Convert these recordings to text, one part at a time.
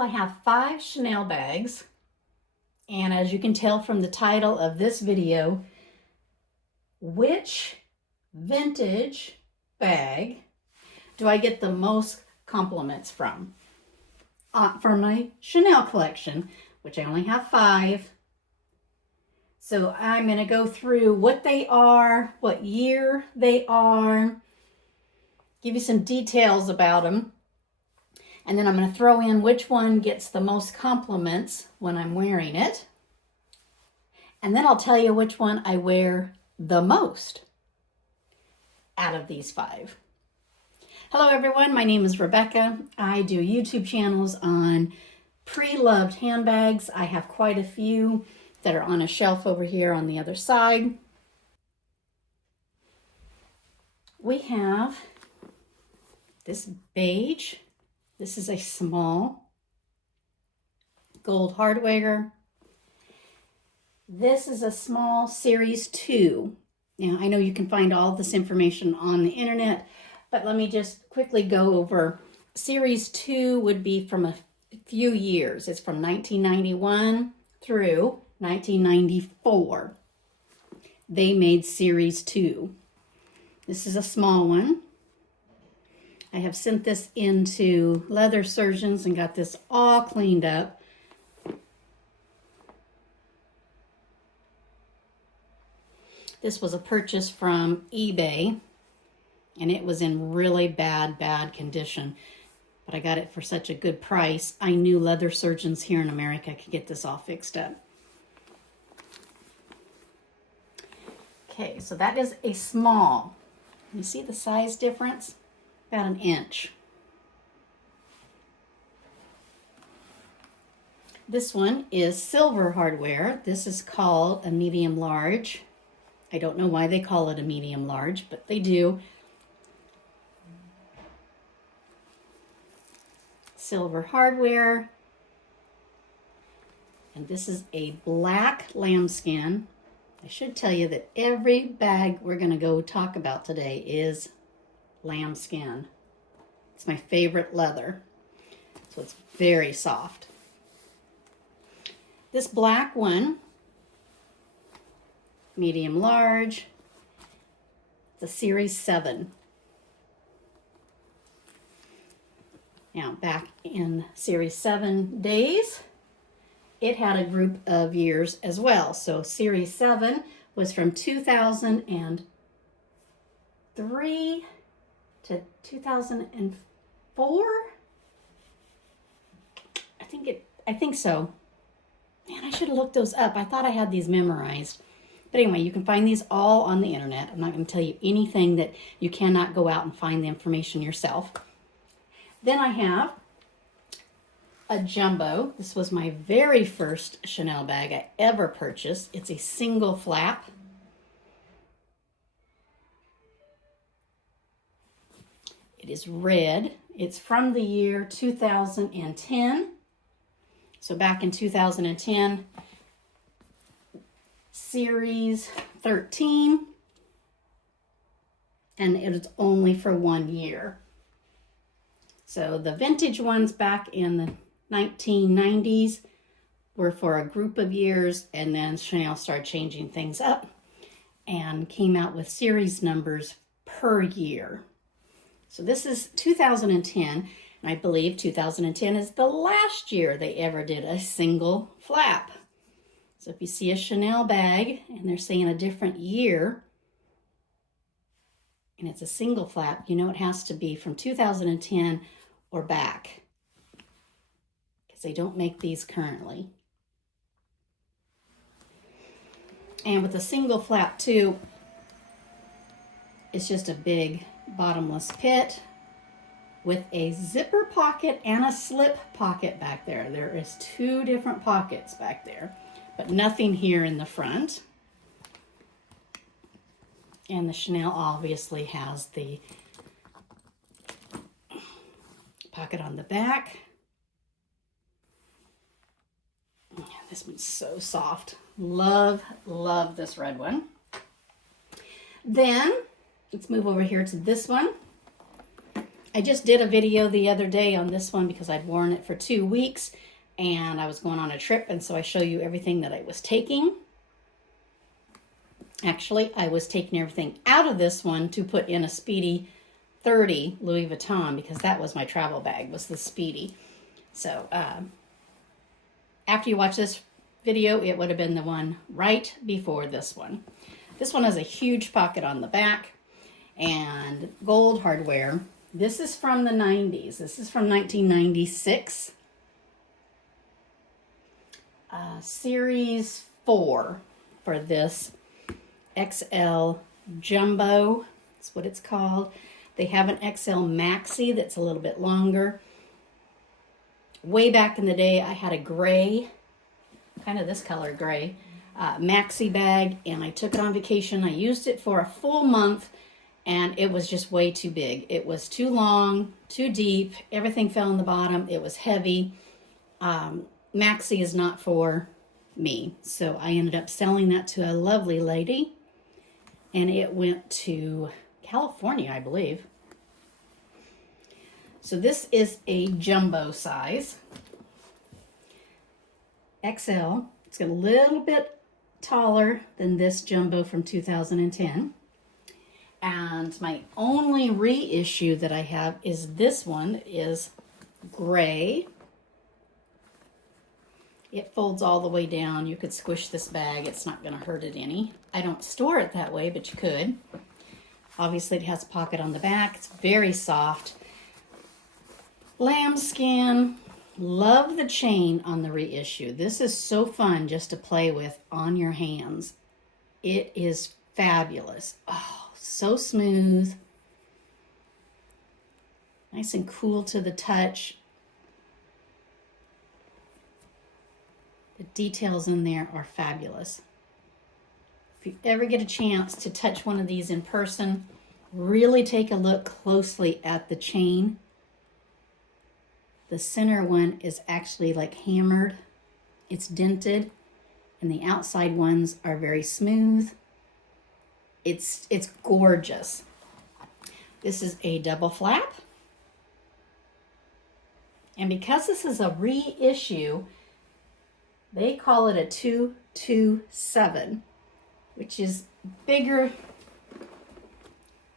Well, I have 5 Chanel bags, and as you can tell from the title of this video, which vintage bag do I get the most compliments from? For my Chanel collection, which I only have 5. So I'm going to go through what they are, what year they are, give you some details about them. And then I'm going to throw in which one gets the most compliments when I'm wearing it. And then I'll tell you which one I wear the most out of these 5. Hello everyone, my name is Rebecca. I do YouTube channels on pre-loved handbags. I have quite a few that are on a shelf over here on the other side. We have this beige. This is a small gold hardware. This is a small series 2. Now, I know you can find all this information on the internet, but let me just quickly go over. Series 2 would be from a few years. It's from 1991 through 1994. They made Series 2. This is a small one. I have sent this into leather surgeons and got this all cleaned up. This was a purchase from eBay, and it was in really bad condition. But I got it for such a good price. I knew leather surgeons here in America could get this all fixed up. Okay, so that is a small. You see the size difference? About an inch. This one is silver hardware. This is called a medium large. I don't know why they call it a medium large, but they do. Silver hardware. And this is a black lambskin. I should tell you that every bag we're going to go talk about today is lambskin. It's my favorite leather. So it's very soft. This black one, medium large, the Series 7. Now, back in Series 7 days, it had a group of years as well. So Series 7 was from 2003 to 2004. I think so. Man, I should have looked those up. I thought I had these memorized. But anyway, you can find these all on the internet. I'm not going to tell you anything that you cannot go out and find the information yourself. Then I have a jumbo. This was my very first Chanel bag I ever purchased. It's a single flap. It is red. It's from the year 2010. So back in 2010, Series 13, and it was only for 1 year. So the vintage ones back in the 1990s were for a group of years, and then Chanel started changing things up and came out with series numbers per year. So this is 2010, and I believe 2010 is the last year they ever did a single flap. So if you see a Chanel bag and they're saying a different year, and it's a single flap, you know it has to be from 2010 or back, because they don't make these currently. And with a single flap too, it's just a big bottomless pit with a zipper pocket and a slip pocket back there. There is 2 different pockets back there, but nothing here in the front. And the Chanel obviously has the pocket on the back. This one's so soft. Love this red one. Then let's move over here to this one. I just did a video the other day on this one because I'd worn it for 2 weeks and I was going on a trip, and so I show you everything that I was taking. Actually, I was taking everything out of this one to put in a Speedy 30 Louis Vuitton because that was my travel bag, was the Speedy. So after you watch this video, it would have been the one right before this one. This one has a huge pocket on the back and gold hardware. This is from the 90s. This is from 1996. Series 4 for this XL Jumbo. That's what it's called. They have an XL Maxi that's a little bit longer. Way back in the day, I had a gray, kind of this color gray, maxi bag, and I took it on vacation. I used it for a full month, and it was just way too big. It was too long, too deep. Everything fell in the bottom. It was heavy. Maxi is not for me, so I ended up selling that to a lovely lady, and it went to California, I believe. So this is a jumbo size, XL. It's got a little bit taller than this jumbo from 2010. And my only reissue that I have is this one. It is gray. It folds all the way down. You could squish this bag. It's not going to hurt it any. I don't store it that way, but you could. Obviously, it has a pocket on the back. It's very soft. Lambskin. Love the chain on the reissue. This is so fun just to play with on your hands. It is fabulous. Oh, so smooth. Nice and cool to the touch. The details in there are fabulous. If you ever get a chance to touch one of these in person, really take a look closely at the chain. The center one is actually like hammered. It's dented, and the outside ones are very smooth. It's gorgeous. This is a double flap. And because this is a reissue, they call it a 227, which is bigger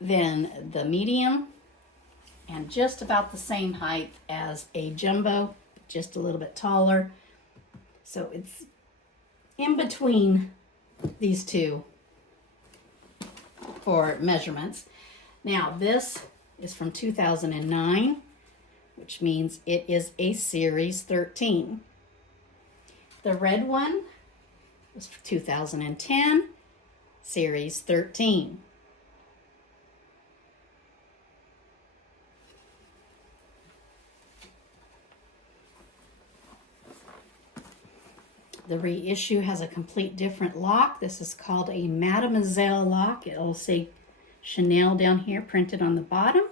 than the medium and just about the same height as a jumbo, just a little bit taller. So it's in between these two for measurements. Now this is from 2009, which means it is a Series 13. The red one was for 2010, Series 13. The reissue has a complete different lock. This is called a Mademoiselle lock. It'll say Chanel down here printed on the bottom.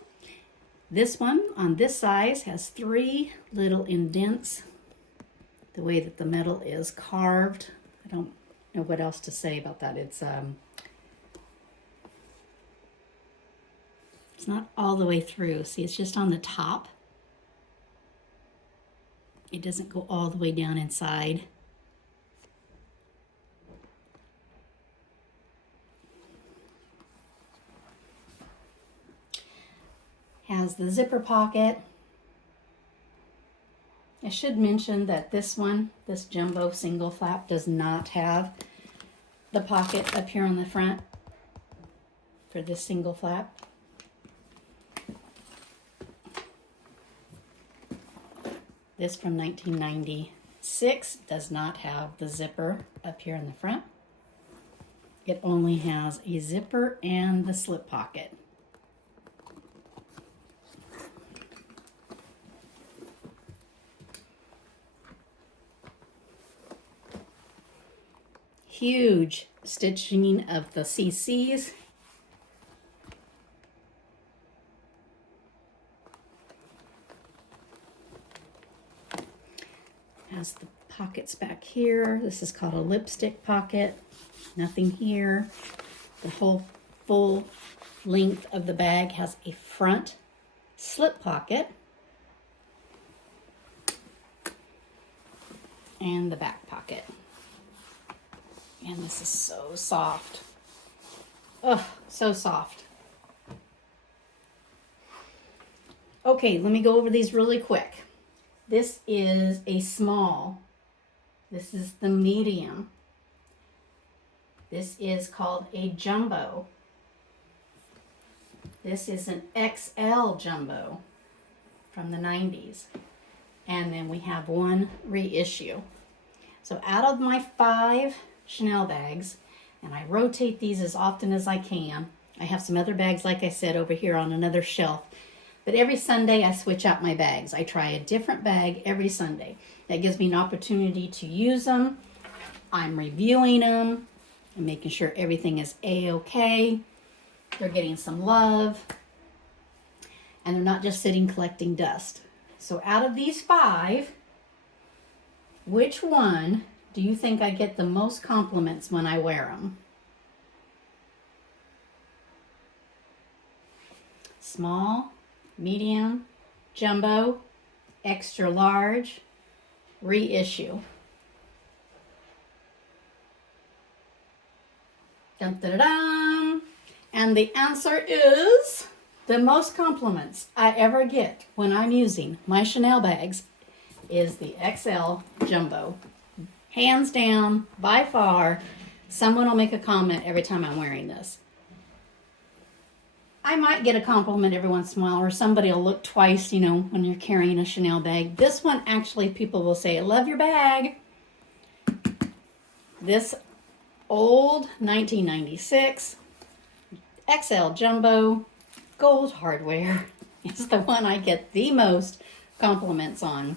This one on this size has 3 little indents. The way that the metal is carved, I don't know what else to say about that. It's not all the way through. See, it's just on the top. It doesn't go all the way down inside. Has the zipper pocket. I should mention that this one, this jumbo single flap, does not have the pocket up here on the front for this single flap. This from 1996 does not have the zipper up here in the front. It only has a zipper and the slip pocket. Huge stitching of the CCs. Has the pockets back here. This is called a lipstick pocket. Nothing here. The whole full length of the bag has a front slip pocket, and the back pocket. And this is so soft. Ugh, so soft. Okay, let me go over these really quick. This is a small. This is the medium. This is called a jumbo. This is an XL jumbo from the 90s. And then we have one reissue. So out of my 5 Chanel bags, and I rotate these as often as I can. I have some other bags, like I said, over here on another shelf. But every Sunday I switch out my bags. I try a different bag every Sunday. That gives me an opportunity to use them. I'm reviewing them and making sure everything is A-okay. They're getting some love. And they're not just sitting collecting dust. So out of these 5, which one do you think I get the most compliments when I wear them? Small, medium, jumbo, extra large, reissue. Dun, dun, dun, dun. And the answer is the most compliments I ever get when I'm using my Chanel bags is the XL Jumbo. Hands down, by far, someone will make a comment every time I'm wearing this. I might get a compliment every once in a while, or somebody will look twice, you know, when you're carrying a Chanel bag. This one, actually, people will say, I love your bag. This old 1996 XL Jumbo gold hardware is the one I get the most compliments on.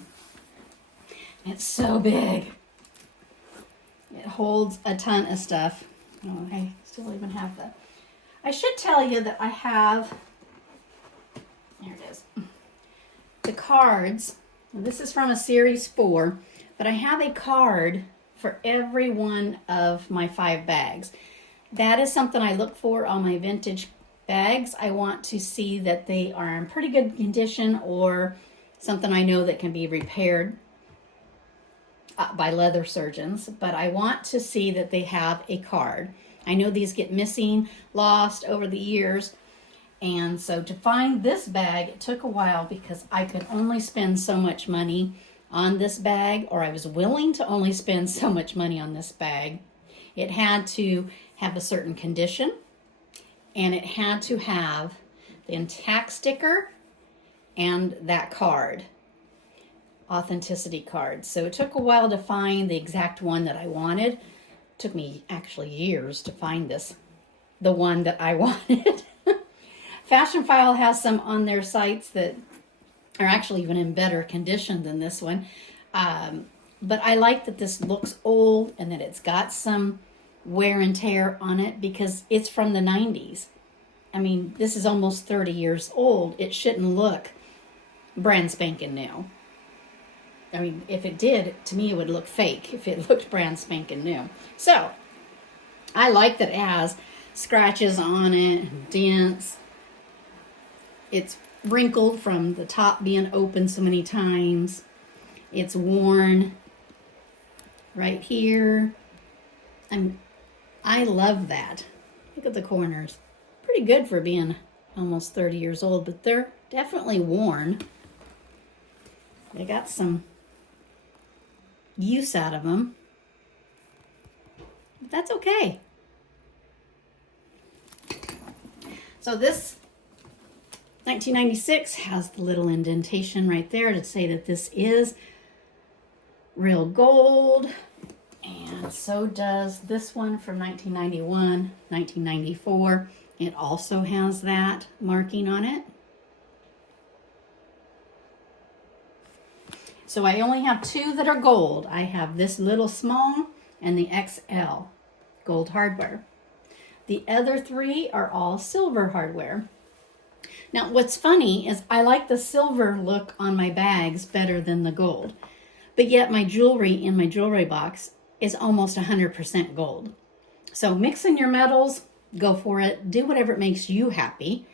It's so big. It holds a ton of stuff. Oh, I still even have that. I should tell you that I have, there it is, the cards. This is from a series 4, but I have a card for every one of my 5 bags. That is something I look for on my vintage bags. I want to see that they are in pretty good condition, or something I know that can be repaired by leather surgeons, but I want to see that they have a card. I know these get missing, lost over the years, and so to find this bag, it took a while because I could only spend so much money on this bag, or I was willing to only spend so much money on this bag. It had to have a certain condition, and it had to have the intact sticker and that card. Authenticity card. So it took a while to find the exact one that I wanted. It took me actually years to find the one that I wanted. Fashion File has some on their sites that are actually even in better condition than this one. But I like that this looks old and that it's got some wear and tear on it because it's from the 90s. I mean, this is almost 30 years old. It shouldn't look brand spanking new. I mean, if it did, to me, it would look fake if it looked brand spanking new. So, I like that it has scratches on it, dents. It's wrinkled from the top being open so many times. It's worn right here. I love that. Look at the corners. Pretty good for being almost 30 years old, but they're definitely worn. They got some use out of them, but that's okay. So this 1996 has the little indentation right there to say that this is real gold, and so does this one from 1991, 1994. It also has that marking on it. So I only have 2 that are gold. I have this little small and the XL gold hardware. The other 3 are all silver hardware. Now what's funny is I like the silver look on my bags better than the gold. But yet my jewelry in my jewelry box is almost 100% gold. So mixing your metals, go for it. Do whatever makes you happy.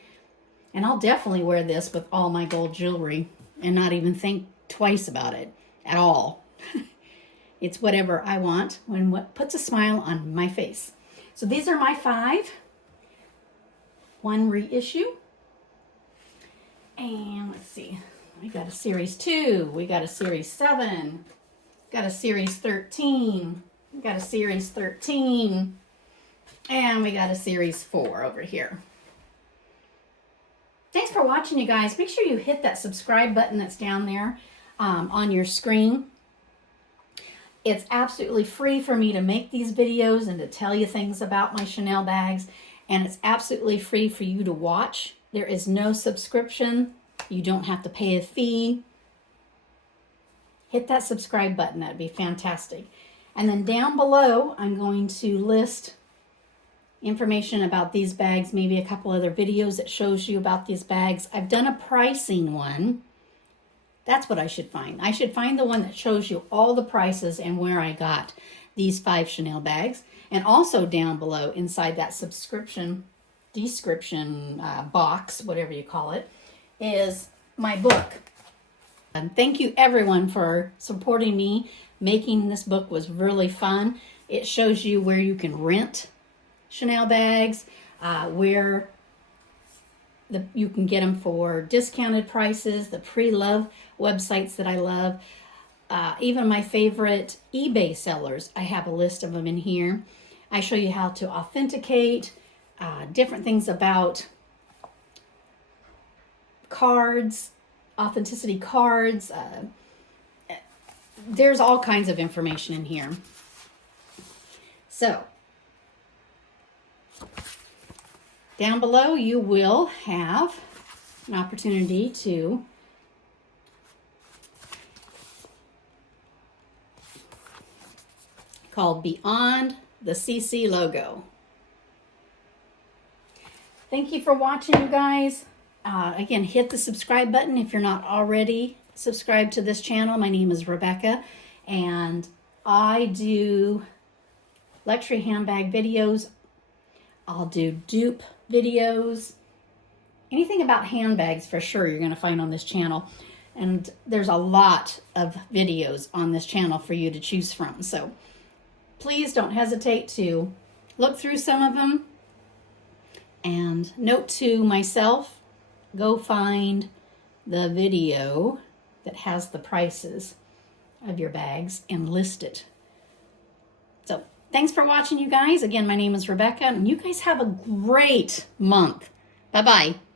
And I'll definitely wear this with all my gold jewelry and not even think twice about it at all. It's whatever I want when what puts a smile on my face. So these are my 5. 1 reissue. And let's see. We got a series 2. We got a series 7. Got a series 13. We got a series 13. And we got a series 4 over here. Thanks for watching, you guys. Make sure you hit that subscribe button that's down there on your screen. It's absolutely free for me to make these videos and to tell you things about my Chanel bags. And it's absolutely free for you to watch. There is no subscription. You don't have to pay a fee. Hit that subscribe button. That'd be fantastic. And then down below, I'm going to list information about these bags, maybe a couple other videos that shows you about these bags. I've done a pricing one. That's what I should find. I should find the one that shows you all the prices and where I got these 5 Chanel bags. And also down below, inside that description box, whatever you call it, is my book. And thank you everyone for supporting me. Making this book was really fun. It shows you where you can rent Chanel bags, where you can get them for discounted prices, the pre-love websites that I love, even my favorite eBay sellers. I have a list of them in here. I show you how to authenticate, different things about cards, authenticity cards. There's all kinds of information in here. So, down below you will have an opportunity to called Beyond the CC Logo. Thank you for watching, you guys. Again, hit the subscribe button if you're not already subscribed to this channel. My name is Rebecca, and I do luxury handbag videos. I'll do dupe videos. Anything about handbags for sure you're going to find on this channel. And there's a lot of videos on this channel for you to choose from. So please don't hesitate to look through some of them. And note to myself, go find the video that has the prices of your bags and list it. So thanks for watching, you guys. Again, my name is Rebecca, and you guys have a great month. Bye-bye.